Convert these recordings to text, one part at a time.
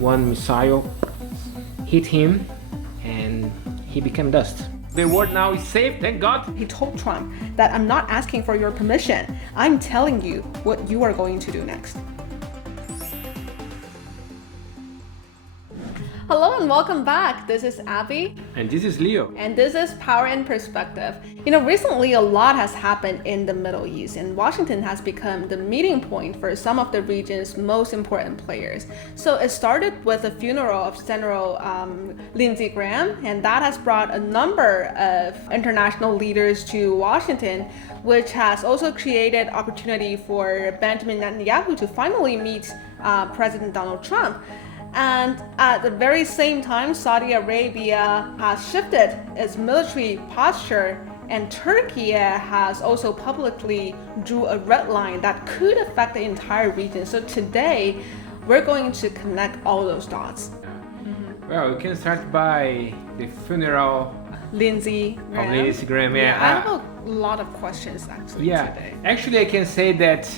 one missile hit him and he became dust. The world now is safe, thank God. He told Trump that I'm not asking for your permission. I'm telling you what you are going to do next. Hello and welcome back. This is Abby. And this is Leo. And this is Power and Perspective. Recently a lot has happened in the Middle East, and Washington has become the meeting point for some of the region's most important players. So it started with the funeral of General Lindsey Graham, and that has brought a number of international leaders to Washington, which has also created opportunity for Benjamin Netanyahu to finally meet President Donald Trump. And at the very same time, Saudi Arabia has shifted its military posture, and Turkey has also publicly drew a red line that could affect the entire region. So today, we're going to connect all those dots. Well, we can start by the funeral Lindsey Graham. of Lindsey Graham. Yeah, I have a lot of questions actually today. Actually, I can say that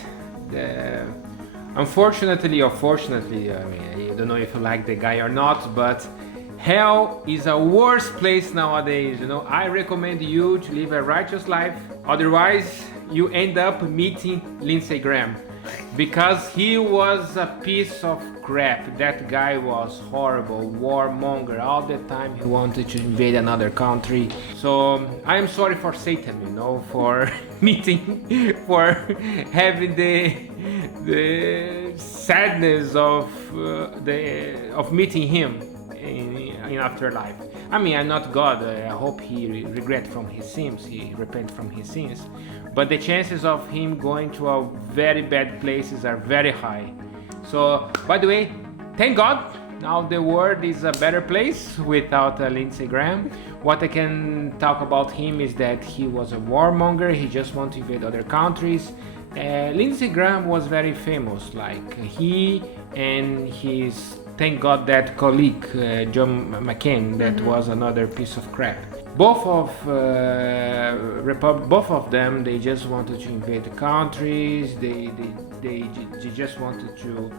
unfortunately or fortunately, I don't know if you like the guy or not, but hell is a worse place nowadays. I recommend you to live a righteous life. Otherwise, you end up meeting Lindsey Graham, because he was a piece of crap. That guy was horrible, warmonger. All the time he wanted to invade another country. So I am sorry for Satan, for meeting, for having the sadness of meeting him in afterlife. I'm not God. I hope he regret from his sins. He repent from his sins. But the chances of him going to a very bad places are very high. So, by the way, thank God, now the world is a better place without Lindsey Graham. What I can talk about him is that he was a warmonger. He just wanted to invade other countries. Lindsey Graham was very famous, like he and his, thank God, that colleague, John McCain, that was another piece of crap. Both of them, they just wanted to invade the countries. They just wanted to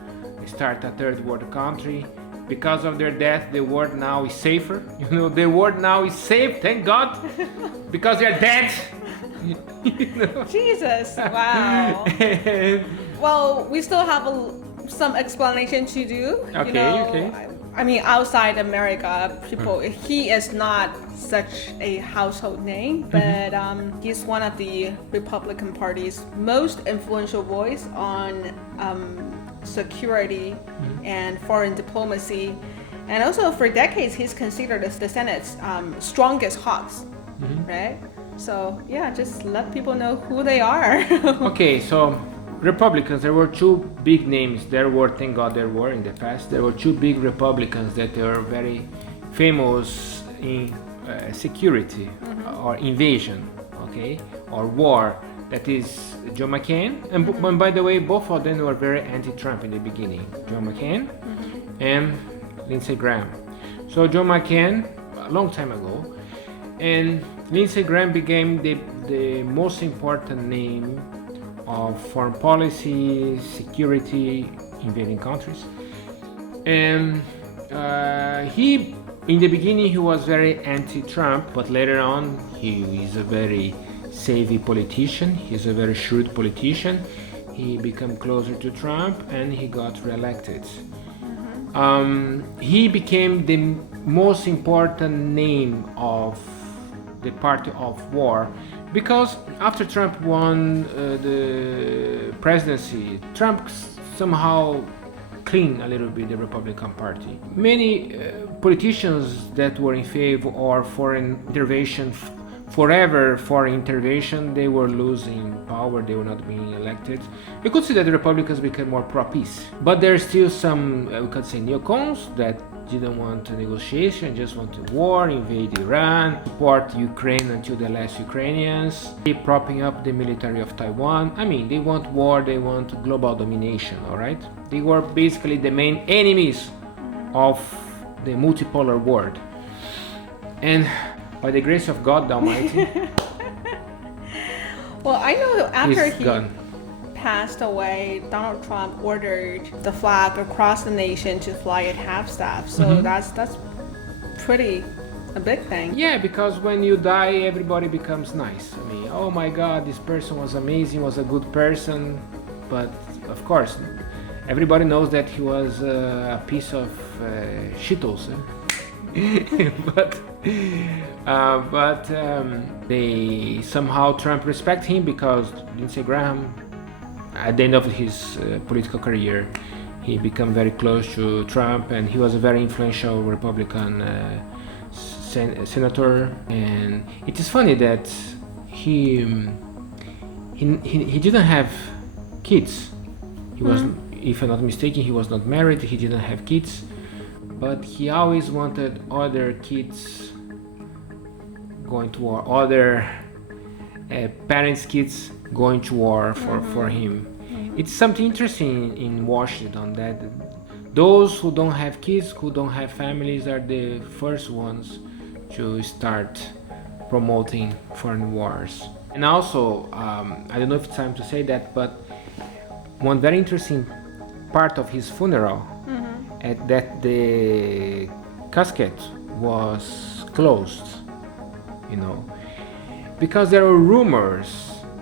start a third world country. Because of their death, the world now is safer. The world now is safe, thank God, because they're dead. Jesus, wow. Well, we still have some explanation to do. Okay. Outside America, he is not such a household name, but he's one of the Republican Party's most influential voice on security and foreign diplomacy. And also for decades, he's considered as the Senate's strongest hawks, right? So yeah, just let people know who they are. Okay, so Republicans, there were two big names. Thank God there were in the past. There were two big Republicans that were very famous in security or invasion, okay, or war. That is John McCain, and by the way, both of them were very anti-Trump in the beginning. John McCain and Lindsey Graham. So John McCain, a long time ago, and Lindsey Graham became the most important name of foreign policy, security, invading countries. And he, in the beginning, he was very anti-Trump, but later on, he is a very savvy politician. He's a very shrewd politician. He became closer to Trump, and he got reelected. He became the most important name of the party of war, because after Trump won the presidency, Trump somehow cleaned a little bit the Republican Party. Many politicians that were in favor of foreign intervention, they were losing power, they were not being elected. We could see that the Republicans became more pro-peace. But there are still some, we could say, neocons that didn't want a negotiation, just wanted war, invade Iran, support Ukraine until the last Ukrainians, keep propping up the military of Taiwan. They want war, they want global domination, all right? They were basically the main enemies of the multipolar world. And by the grace of God Almighty, well, I know after he's gone. passed away, Donald Trump ordered the flag across the nation to fly at half-staff. So that's pretty a big thing. Yeah, because when you die, everybody becomes nice. I mean, oh my God, this person was amazing, was a good person. But of course, everybody knows that he was a piece of shittles. but they somehow Trump respect him because Lindsey Graham, at the end of his political career, he became very close to Trump, and he was a very influential Republican senator. And it is funny that he didn't have kids. He was, if I'm not mistaken, he was not married. He didn't have kids. But he always wanted other kids going to war, other parents' kids going to war for him. It's something interesting in Washington that those who don't have kids, who don't have families, are the first ones to start promoting foreign wars. And also, I don't know if it's time to say that, but one very interesting part of his funeral, that the casket was closed, because there were rumors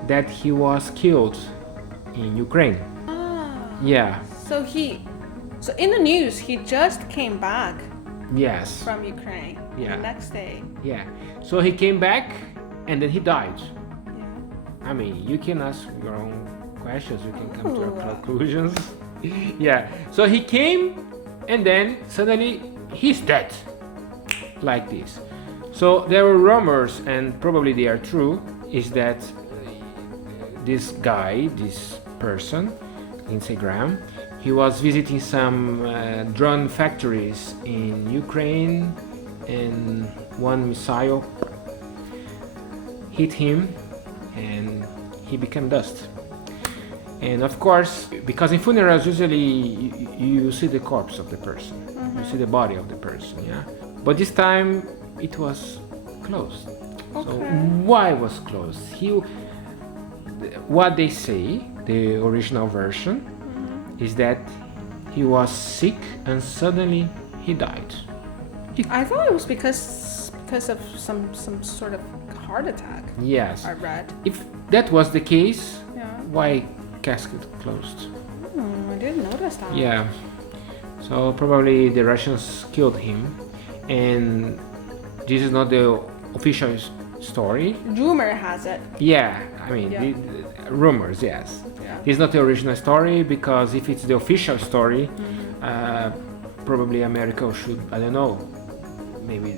that he was killed in Ukraine. Yeah. So in the news, he just came back Yes. from Ukraine Yeah. the next day. Yeah. So he came back and then he died. Yeah. I mean, you can ask your own questions, you can come to your Ooh. conclusions. Yeah. So he came and then suddenly he's dead. Like this. So there were rumors, and probably they are true, is that this guy, this person, Lindsey Graham, he was visiting some drone factories in Ukraine, and one missile hit him and he became dust. And of course, because in funerals usually you see the corpse of the person, you see the body of the person, yeah. But this time it was closed. So why was closed? What they say, the original version, is that he was sick and suddenly he died. I thought it was because of some sort of heart attack. Yes. I read. If that was the case, Yeah. why casket closed? I didn't notice that. Yeah. So probably the Russians killed him, and this is not the official story. Rumor has it. Yeah, I mean, Yeah. the rumors, yes. Yeah. It's not the original story, because if it's the official story, probably America should, I don't know, maybe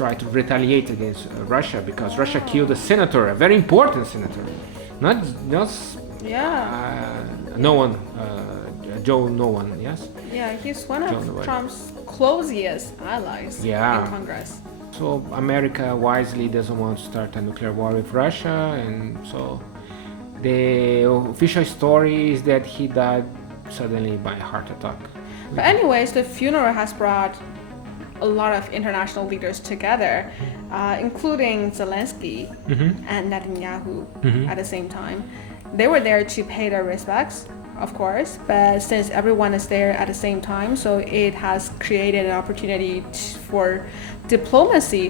try to retaliate against Russia, because Russia killed a senator, a very important senator. Not Yeah. no one, Joe no one, yes? Yeah, he's one John of White. Trump's closest allies Yeah. in Congress. So America wisely doesn't want to start a nuclear war with Russia, and so the official story is that he died suddenly by heart attack. But anyways, the funeral has brought a lot of international leaders together, including Zelensky and Netanyahu at the same time. They were there to pay their respects, of course, but since everyone is there at the same time, so it has created an opportunity for diplomacy.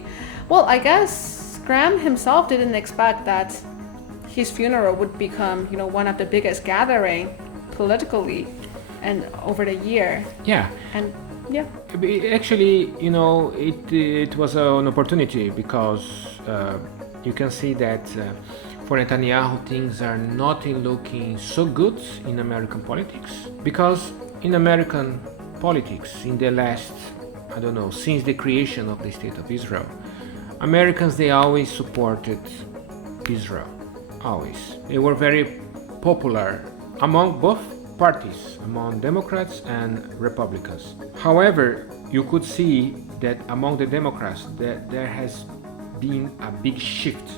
Well, I guess Graham himself didn't expect that his funeral would become, one of the biggest gathering politically and over the year. Yeah. And yeah. Actually, it was an opportunity, because you can see that for Netanyahu things are not looking so good in American politics, because in American politics in the last, I don't know, since the creation of the State of Israel, Americans, they always supported Israel, always. They were very popular among both parties, among Democrats and Republicans. However, you could see that among the Democrats there has been a big shift,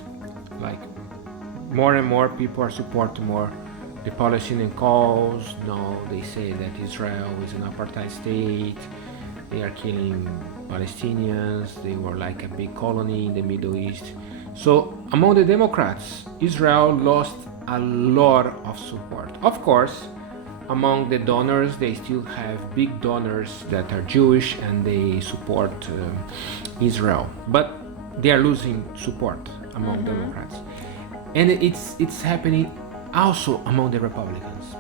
like more and more people are supporting more the Palestinian cause. No, they say that Israel is an apartheid state, they are killing Palestinians, they were like a big colony in the Middle East. So among the Democrats, Israel lost a lot of support. Of course, among the donors, they still have big donors that are Jewish and they support Israel, but they are losing support among Democrats, and it's happening also among the Republicans.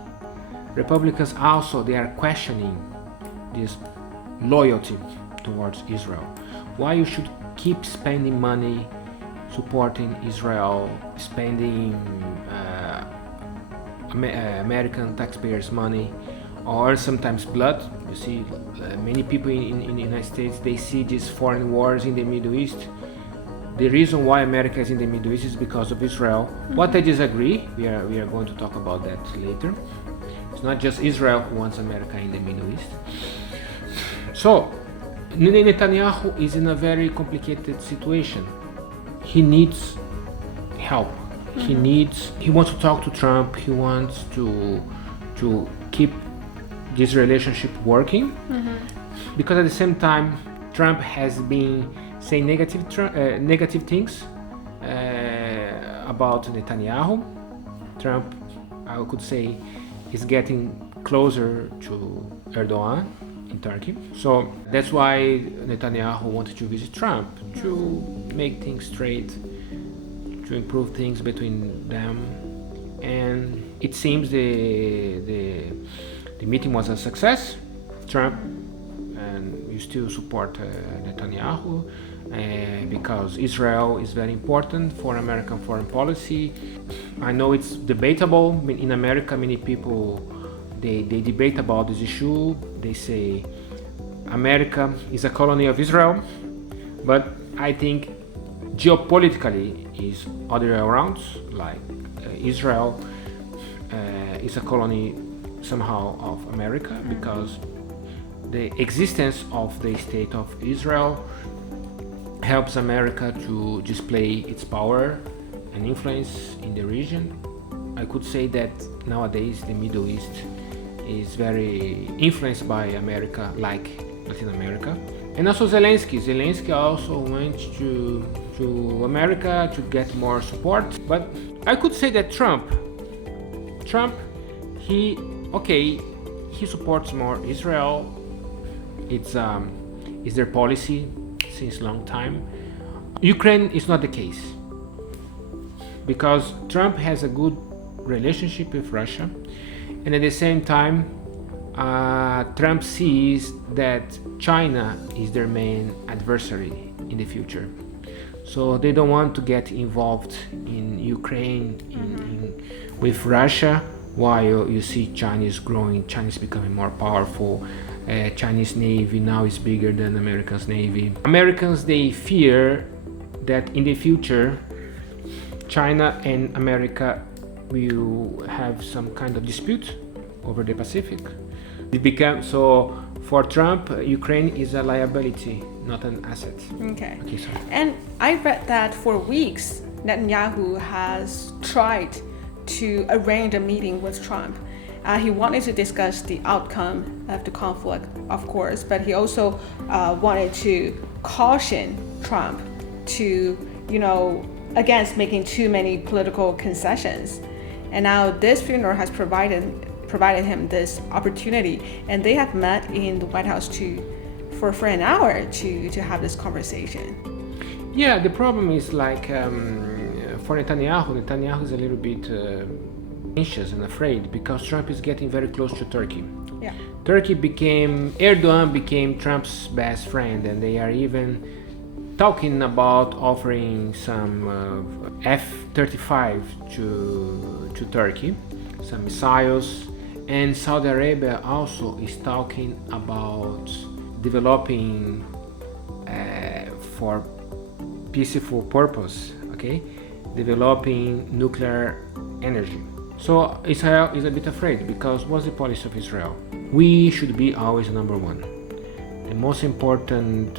Republicans also, they are questioning this loyalty towards Israel. Why you should keep spending money supporting Israel, spending American taxpayers' money, or sometimes blood. You see, many people in the United States, they see these foreign wars in the Middle East. The reason why America is in the Middle East is because of Israel. What I disagree, we are going to talk about that later. It's not just Israel who wants America in the Middle East. So, Netanyahu is in a very complicated situation. He needs help. He wants to talk to Trump. He wants to keep this relationship working, because at the same time Trump has been saying negative things about Netanyahu. Trump, I could say, is getting closer to Erdogan in Turkey. So that's why Netanyahu wanted to visit Trump, to make things straight, to improve things between them. And it seems the meeting was a success. Trump and you still support Netanyahu because Israel is very important for American foreign policy. I know it's debatable. In America, many people they debate about this issue. They say America is a colony of Israel, but I think geopolitically is other way around. Like Israel is a colony somehow of America, because the existence of the state of Israel helps America to display its power and influence in the region. I could say that nowadays the Middle East is very influenced by America, like Latin America. And also Zelensky also went to America to get more support. But I could say that Trump, he supports more Israel. It's their policy since long time. Ukraine is not the case, because Trump has a good relationship with Russia, and at the same time Trump sees that China is their main adversary in the future. So they don't want to get involved in Ukraine with Russia, while you see China is growing, China is becoming more powerful. Chinese Navy now is bigger than America's Navy. Americans, they fear that in the future China and America will have some kind of dispute over the Pacific. So for Trump, Ukraine is a liability, not an asset. Okay, sorry. And I read that for weeks Netanyahu has tried to arrange a meeting with Trump. He wanted to discuss the outcome of the conflict, of course, but he also wanted to caution Trump to, against making too many political concessions. And now this funeral has provided him this opportunity, and they have met in the White House for an hour to have this conversation. Yeah, the problem is like for Netanyahu is a little bit anxious and afraid, because Trump is getting very close to Turkey. Yeah. Erdogan became Trump's best friend, and they are even talking about offering some F-35 to Turkey, some missiles. And Saudi Arabia also is talking about developing for peaceful purpose, developing nuclear energy. So Israel is a bit afraid, because what's the policy of Israel? We should be always number one. The most important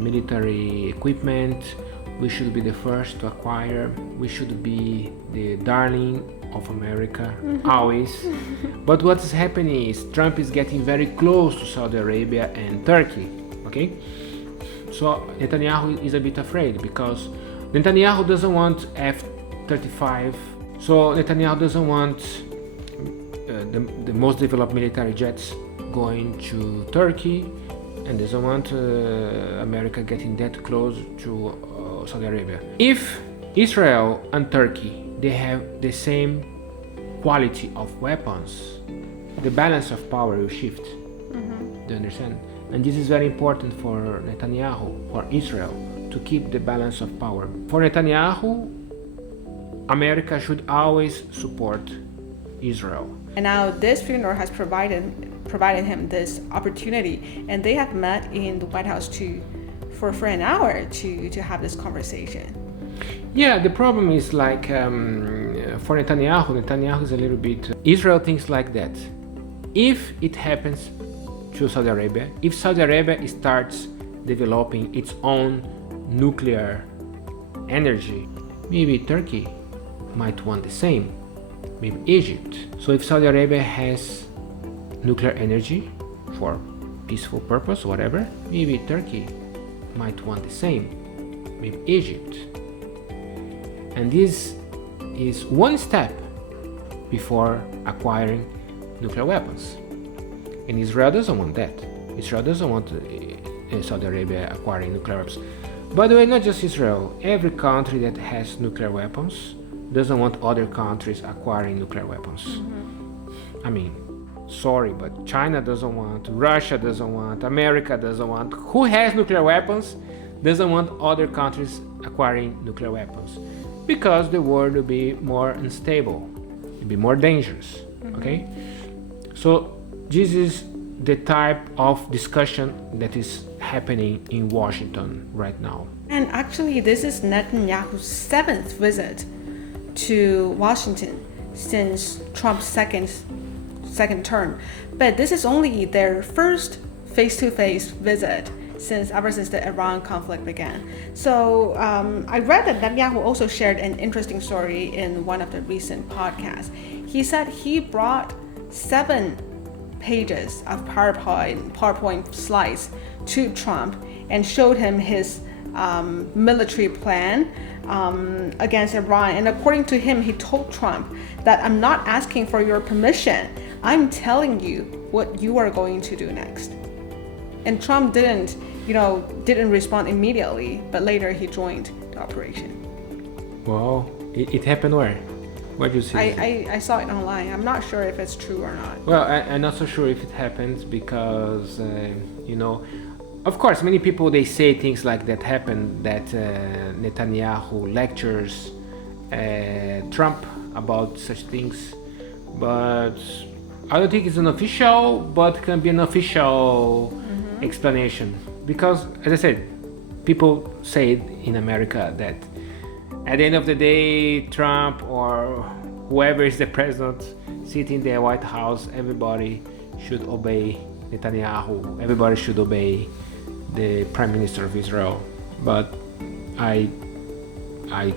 military equipment, we should be the first to acquire. We should be the darling of America, always. But what is happening is Trump is getting very close to Saudi Arabia and Turkey, So Netanyahu is a bit afraid, because Netanyahu doesn't want F-35, so Netanyahu doesn't want the most developed military jets going to Turkey, and doesn't want America getting that close to Saudi Arabia. If Israel and Turkey, they have the same quality of weapons, the balance of power will shift. Do you understand? And this is very important for Netanyahu, for Israel, to keep the balance of power. For Netanyahu, America should always support Israel. And now this funeral has provided him this opportunity, and they have met in the White House for an hour to have this conversation. Yeah, the problem is like for Netanyahu is a little bit. Israel thinks like that. If it happens to Saudi Arabia, if Saudi Arabia starts developing its own nuclear energy, maybe Turkey might want the same, maybe Egypt. So if Saudi Arabia has nuclear energy for peaceful purpose, whatever, maybe Turkey might want the same, maybe Egypt. And this is one step before acquiring nuclear weapons. And Israel doesn't want that. Israel doesn't want Saudi Arabia acquiring nuclear weapons. By the way, not just Israel, every country that has nuclear weapons doesn't want other countries acquiring nuclear weapons. I mean, sorry, but China doesn't want, Russia doesn't want, America doesn't want. Who has nuclear weapons doesn't want other countries acquiring nuclear weapons? Because the world will be more unstable, it'll be more dangerous. Okay? So this is the type of discussion that is happening in Washington right now. And actually, this is Netanyahu's 7th visit to Washington since Trump's second term. But this is only their first face-to-face visit ever since the Iran conflict began. So I read that Netanyahu also shared an interesting story in one of the recent podcasts. He said he brought 7 pages of PowerPoint slides to Trump and showed him his military plan against Iran. And according to him, he told Trump that I'm not asking for your permission. I'm telling you what you are going to do next. And Trump didn't respond immediately, but later he joined the operation. Well, it happened where? Where did you see it? I saw it online. I'm not sure if it's true or not. Well, I'm not so sure if it happens because, of course, many people, they say things like that happen, that Netanyahu lectures Trump about such things. But I don't think it's an official, but can be an official explanation. Because, as I said, people say in America that at the end of the day, Trump or whoever is the president sitting in the White House, everybody should obey Netanyahu. Everybody should obey the Prime Minister of Israel. But I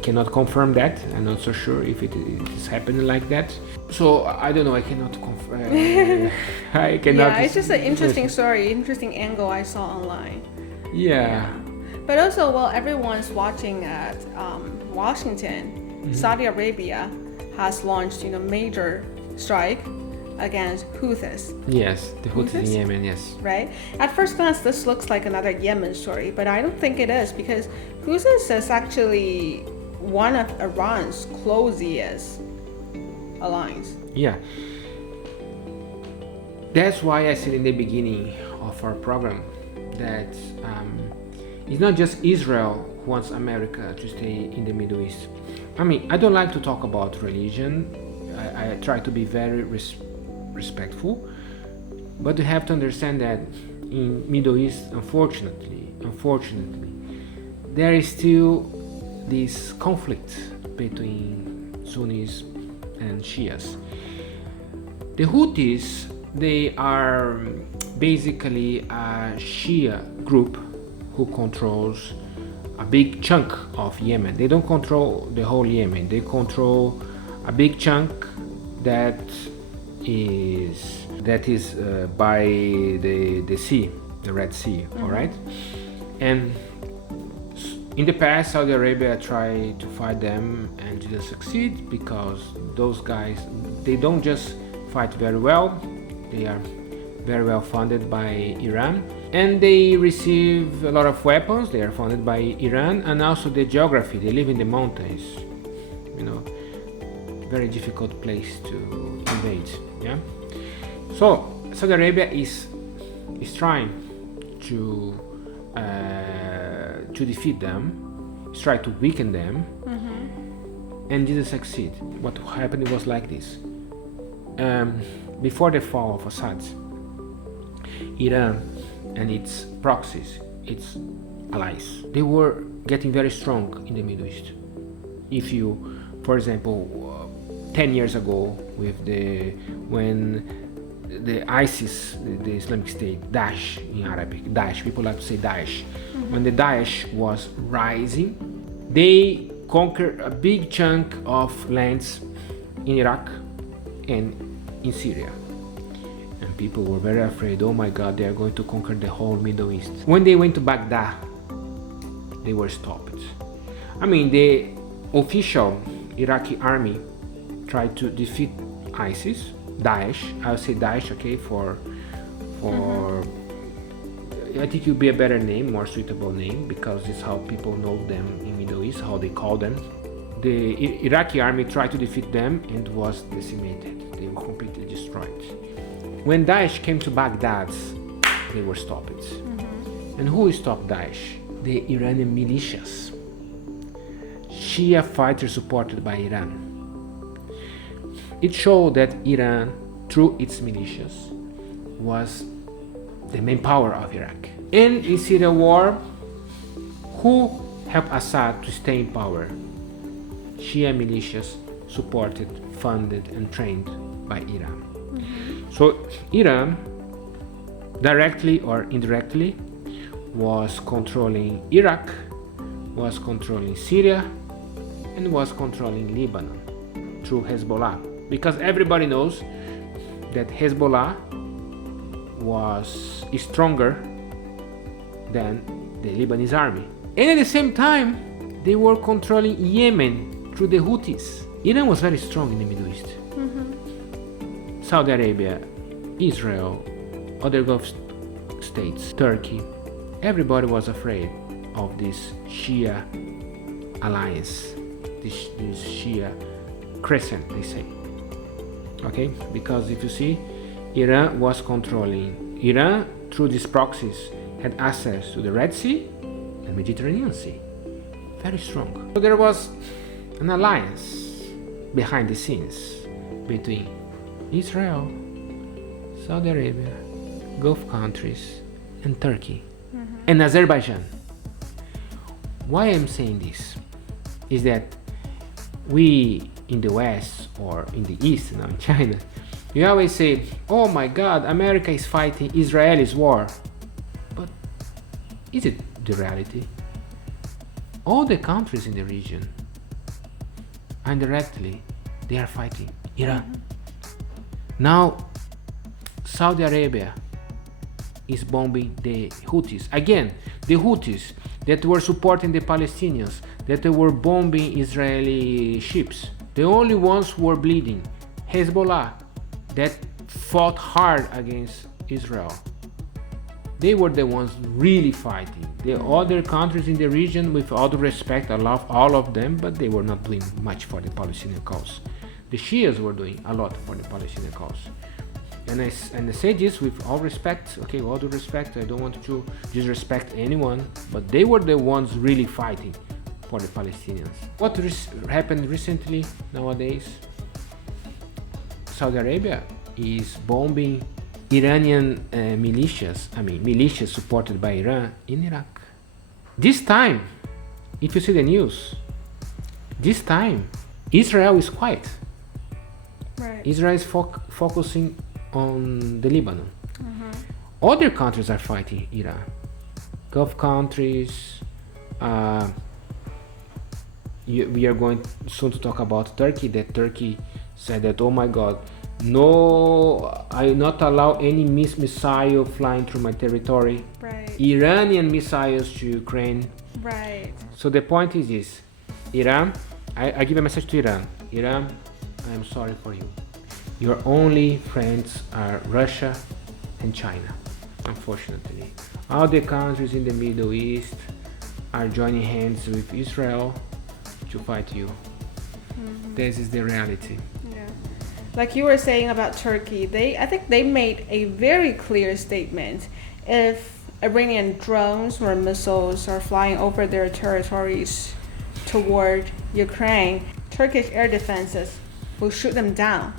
cannot confirm that. I'm not so sure if it is happening like that. So I don't know. I cannot confirm. I cannot. Yeah, it's just an interesting story, interesting angle I saw online. Yeah. But also, while everyone's watching at Washington, Saudi Arabia has launched, major strike against Houthis. Yes, the Houthis in Yemen. Yes. Right. At first glance, this looks like another Yemen story, but I don't think it is, because Houthis is actually one of Iran's closest allies. Yeah. That's why I said in the beginning of our program that it's not just Israel who wants America to stay in the Middle East. I mean, I don't like to talk about religion. I try to be very respectful, but you have to understand that in Middle East, unfortunately, there is still this conflict between Sunnis and Shias. The Houthis, they are basically a Shia group who controls a big chunk of Yemen. They don't control the whole Yemen. They control a big chunk that is by the sea, the Red Sea. All right, and In the past, Saudi Arabia tried to fight them and didn't succeed because those guys, they don't just fight very well, they are very well funded by Iran, and they receive a lot of weapons. They are funded by Iran, and also the geography, they live in the mountains, you know, very difficult place to invade. Yeah, so Saudi Arabia is trying to defeat them, try to weaken them, and didn't succeed. What happened was like this. Before the fall of Assad, Iran and its proxies, its allies, they were getting very strong in the Middle East. If you, for example, 10 years ago, when the ISIS, the Islamic State, Daesh in Arabic, Daesh, people like to say Daesh. When the Daesh was rising, they conquered a big chunk of lands in Iraq and in Syria. And people were very afraid, oh my God, they are going to conquer the whole Middle East. When they went to Baghdad, they were stopped. I mean, the official Iraqi army tried to defeat ISIS, Daesh. I'll say Daesh, okay, for I think it would be a better name, more suitable name, because it's how people know them in Middle East, how they call them. The Iraqi army tried to defeat them and was decimated. They were completely destroyed. When Daesh came to Baghdad, they were stopped. And who stopped Daesh? The Iranian militias, Shia fighters supported by Iran. It showed that Iran, through its militias, was the main power of Iraq. And in Syria war, who helped Assad to stay in power? Shia militias supported, funded, and trained by Iran. So Iran, directly or indirectly, was controlling Iraq, was controlling Syria, and was controlling Lebanon through Hezbollah. Because everybody knows that Hezbollah was stronger than the Lebanese army. And at the same time, they were controlling Yemen through the Houthis. Iran was very strong in the Middle East. Saudi Arabia, Israel, other Gulf states, Turkey, everybody was afraid of this Shia alliance, this Shia crescent, they say. Okay, because if you see, Iran was controlling. Iran, through these proxies, had access to the Red Sea and Mediterranean Sea. Very strong. So there was an alliance behind the scenes between Israel, Saudi Arabia, Gulf countries, and Turkey, and Azerbaijan. Why I'm saying this is that we in the West or in the East, now in China, you always say, oh my God, America is fighting Israel's war. But is it the reality? All the countries in the region, indirectly, they are fighting Iran. Now, Saudi Arabia is bombing the Houthis. Again, the Houthis that were supporting the Palestinians, that they were bombing Israeli ships. The only ones who were bleeding, Hezbollah, that fought hard against Israel. They were the ones really fighting. The other countries in the region, with all due respect, I love all of them, but they were not doing much for the Palestinian cause. The Shias were doing a lot for the Palestinian cause. And I say this with all respect, okay, all due respect, I don't want to disrespect anyone, but they were the ones really fighting for the Palestinians. What happened recently, nowadays? Saudi Arabia is bombing Iranian militias supported by Iran in Iraq. This time, if you see the news, this time Israel is quiet. Right. Israel is focusing on the Lebanon. Other countries are fighting Iran. Gulf countries. We are going soon to talk about Turkey. That Turkey said that, oh my God, no, I will not allow any missile flying through my territory. Right. Iranian missiles to Ukraine Right. So the point is this: Iran, I give a message to Iran. Iran, I am sorry for you. Your only friends are Russia and China, unfortunately. All the countries in the Middle East are joining hands with Israel to fight you. This is the reality. Yeah. Like you were saying about Turkey, I think they made a very clear statement. If Iranian drones or missiles are flying over their territories toward Ukraine, Turkish air defenses will shoot them down.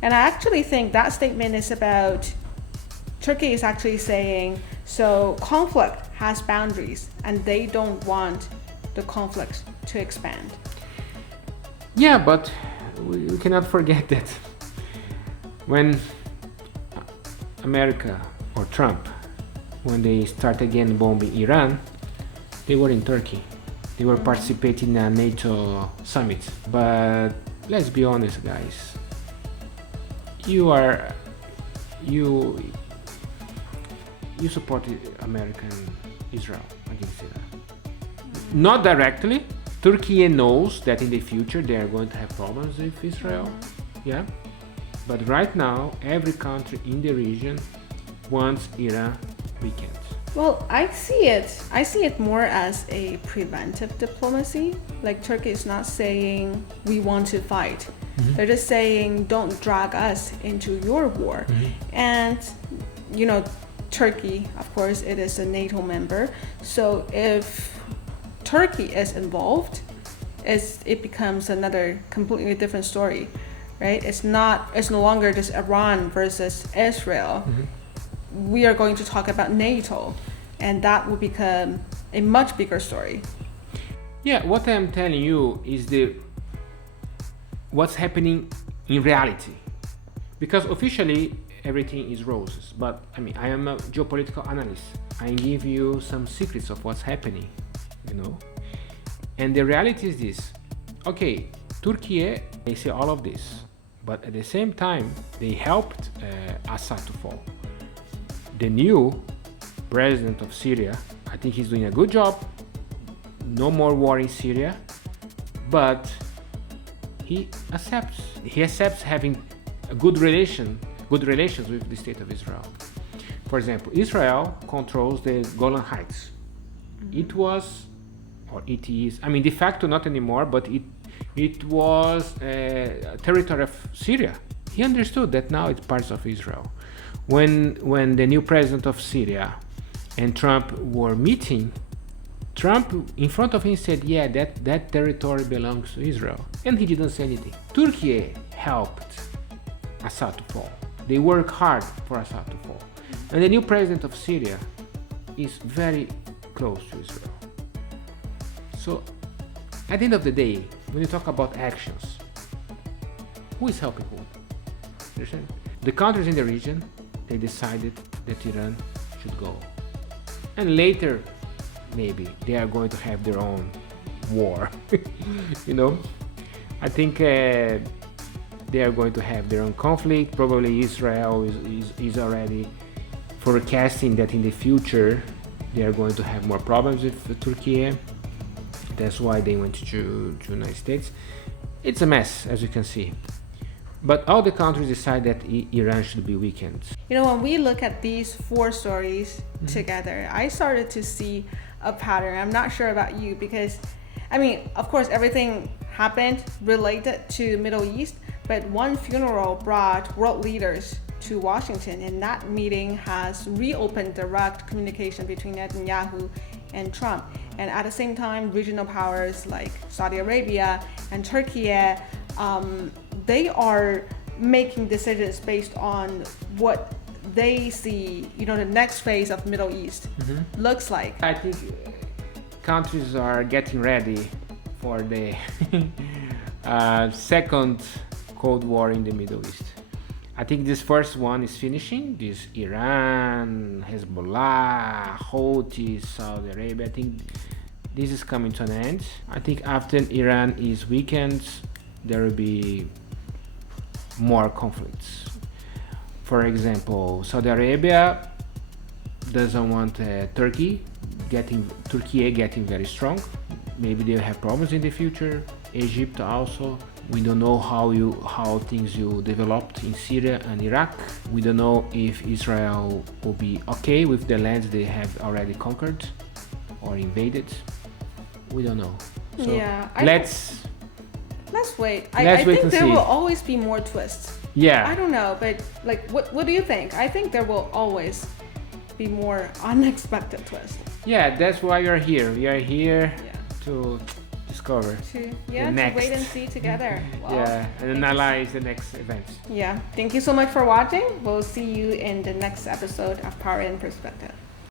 And I actually think that statement is about Turkey is actually saying, so conflict has boundaries and they don't want the conflict to expand. Yeah, but we cannot forget that when America or Trump, when they start again bombing Iran, they were in Turkey. They were participating in a NATO summit. But let's be honest, guys. You support America and Israel against Iran. Not directly. Turkey knows that in the future they are going to have problems with Israel. Yeah. But right now, every country in the region wants Iran weakened. Well, I see it more as a preventive diplomacy. Like Turkey is not saying we want to fight. They're just saying don't drag us into your war. And Turkey, of course, it is a NATO member. So if Turkey is involved, it becomes another completely different story, right? It's no longer just Iran versus Israel. We are going to talk about NATO, and that will become a much bigger story. Yeah, what I'm telling you is what's happening in reality. Because officially everything is roses, but I am a geopolitical analyst. I give you some secrets of what's happening, And the reality is this. Okay, Turkey, they say all of this, but at the same time, they helped Assad to fall. The new president of Syria, I think he's doing a good job. No more war in Syria, but he accepts having a good relations with the state of Israel. For example, Israel controls the Golan Heights. It was, or it is, de facto not anymore, but it was a territory of Syria. He understood that now it's part of Israel. When the new president of Syria and Trump were meeting, Trump in front of him said, yeah, that territory belongs to Israel. And he didn't say anything. Turkey helped Assad to fall. They work hard for Assad to fall. And the new president of Syria is very close to Israel. So at the end of the day, when you talk about actions, who is helping who? Understand? The countries in the region, they decided that Iran should go. And later, maybe, they are going to have their own war. I think they are going to have their own conflict. Probably Israel is already forecasting that in the future they are going to have more problems with Turkey. That's why they went to United States. It's a mess, as you can see. But all the countries decide that Iran should be weakened. When we look at these four stories together, I started to see a pattern. I'm not sure about you because, of course, everything happened related to the Middle East, but one funeral brought world leaders to Washington, and that meeting has reopened direct communication between Netanyahu and Trump. And at the same time, regional powers like Saudi Arabia and Turkey, they are making decisions based on what they see, the next phase of Middle East looks like. I think countries are getting ready for the second Cold War in the Middle East. I think this first one is finishing. This Iran, Hezbollah, Houthis, Saudi Arabia. I think this is coming to an end. I think after Iran is weakened, there will be more conflicts. For example, Saudi Arabia, doesn't want Turkey getting very strong. Maybe they'll have problems in the future. Egypt also. We don't know how things will develop in Syria and Iraq. We don't know if Israel will be okay with the lands they have already conquered or invaded. We don't know. So Yeah, let's wait. Let's I wait think and there see. will always be more twists. yeah. I don't know, but like, what do you think? I think there will always be more unexpected twists. Yeah, that's why we are here. We are here Yeah. to discover. To next. wait and see together. Well, Yeah, and thank you. analyze the next event. Yeah. Thank you so much for watching. We'll see you in the next episode of Power and Perspective.